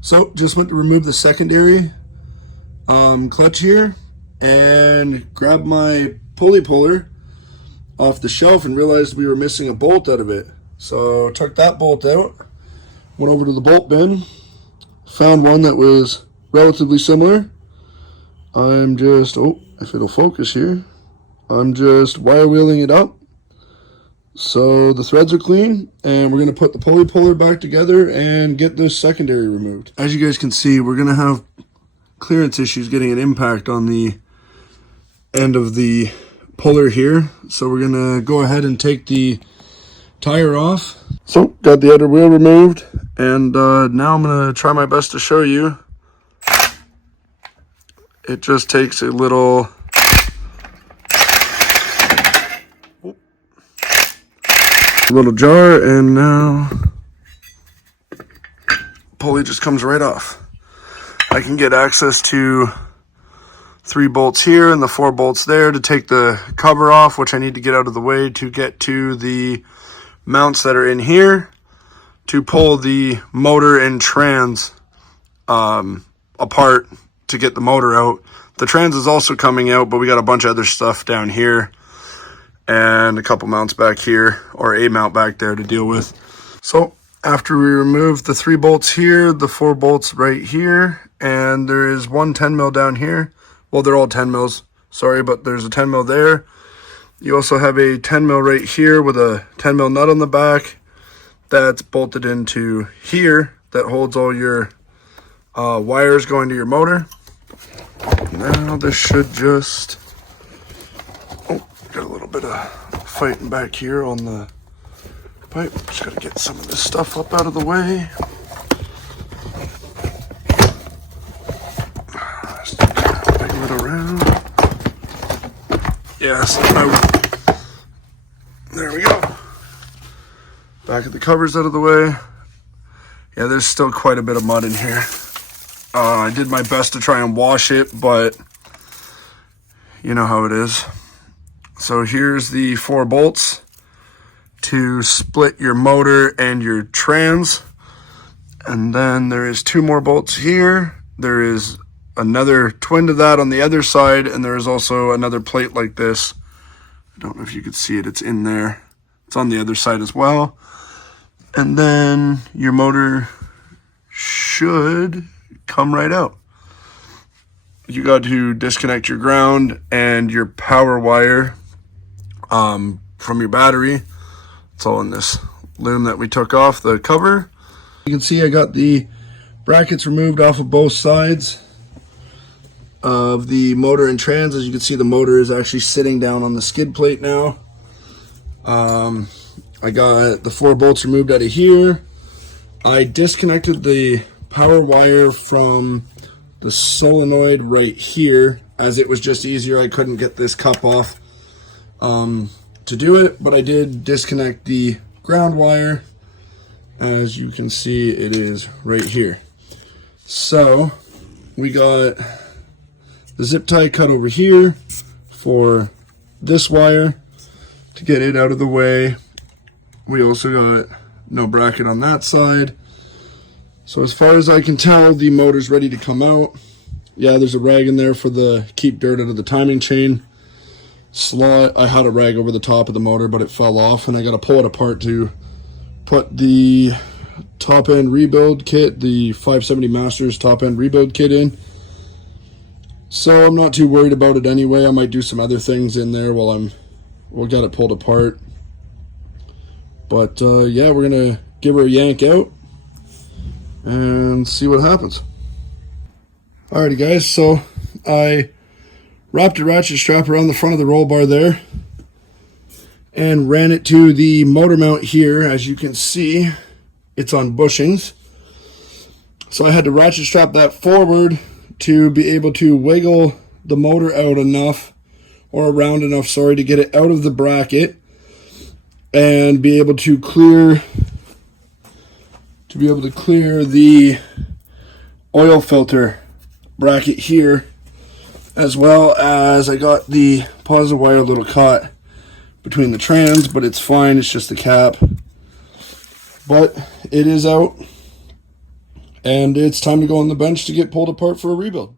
So just went to remove the secondary clutch here and grabbed my pulley puller off the shelf and realized we were missing a bolt out of it. So took that bolt out, went over to the bolt bin, found one that was relatively similar. I'm just, if it'll focus here, I'm just wire wheeling it up. So the threads are clean, and we're going to put the pulley puller back together and get this secondary removed. As you guys can see, we're going to have clearance issues getting an impact on the end of the puller here. So we're going to go ahead and take the tire off. So got the outer wheel removed, and now I'm going to try my best to show you. It just takes a little jar, and now pulley just comes right off. I can get access to 3 bolts here and the 4 bolts there to take the cover off, which I need to get out of the way to get to the mounts that are in here to pull the motor and trans apart to get the motor out. The trans is also coming out, but we got a bunch of other stuff down here and a couple mounts back here, or a mount back there to deal with. So after we remove the 3 bolts here, the 4 bolts right here, and there is one 10 mil down here. Well, they're all 10 mils, sorry, but there's a 10 mil there. You also have a 10 mil right here with a 10 mil nut on the back that's bolted into here that holds all your wires going to your motor. Now this should just, got a little bit of fighting back here on the pipe. Just gotta get some of this stuff up out of the way. Just wiggle it around. Yes, there we go. Back of the covers out of the way. Yeah, there's still quite a bit of mud in here. I did my best to try and wash it, but you know how it is. So here's the 4 bolts to split your motor and your trans. And then there is 2 more bolts here. There is another twin to that on the other side, and there is also another plate like this. I don't know if you can see it, it's in there. It's on the other side as well. And then your motor should come right out. You got to disconnect your ground and your power wire from your battery. It's all in this loom that we took off the cover. You can see I got the brackets removed off of both sides of the motor and trans. As you can see, the motor is actually sitting down on the skid plate now. I got the 4 bolts removed out of here. I disconnected the power wire from the solenoid right here, as it was just easier. I couldn't get this cup off to do it, but I did disconnect the ground wire. As you can see, it is right here. So we got the zip tie cut over here for this wire to get it out of the way. We also got no bracket on that side. So as far as I can tell, the motor's ready to come out. Yeah, there's a rag in there for the keep dirt out of the timing chain slot. I had a rag over the top of the motor, but it fell off, and I got to pull it apart to put the top end rebuild kit, the 570 Masters top end rebuild kit in. So I'm not too worried about it anyway. I might do some other things in there while we'll get it pulled apart. But yeah, we're gonna give her a yank out and see what happens. Alrighty guys, so I wrapped a ratchet strap around the front of the roll bar there and ran it to the motor mount here. As you can see, it's on bushings. So I had to ratchet strap that forward to be able to wiggle the motor out enough, or around enough, sorry, to get it out of the bracket and be able to clear the oil filter bracket here, as well as I got the positive wire a little caught between the trans, but it's fine, it's just the cap. But it is out. And it's time to go on the bench to get pulled apart for a rebuild.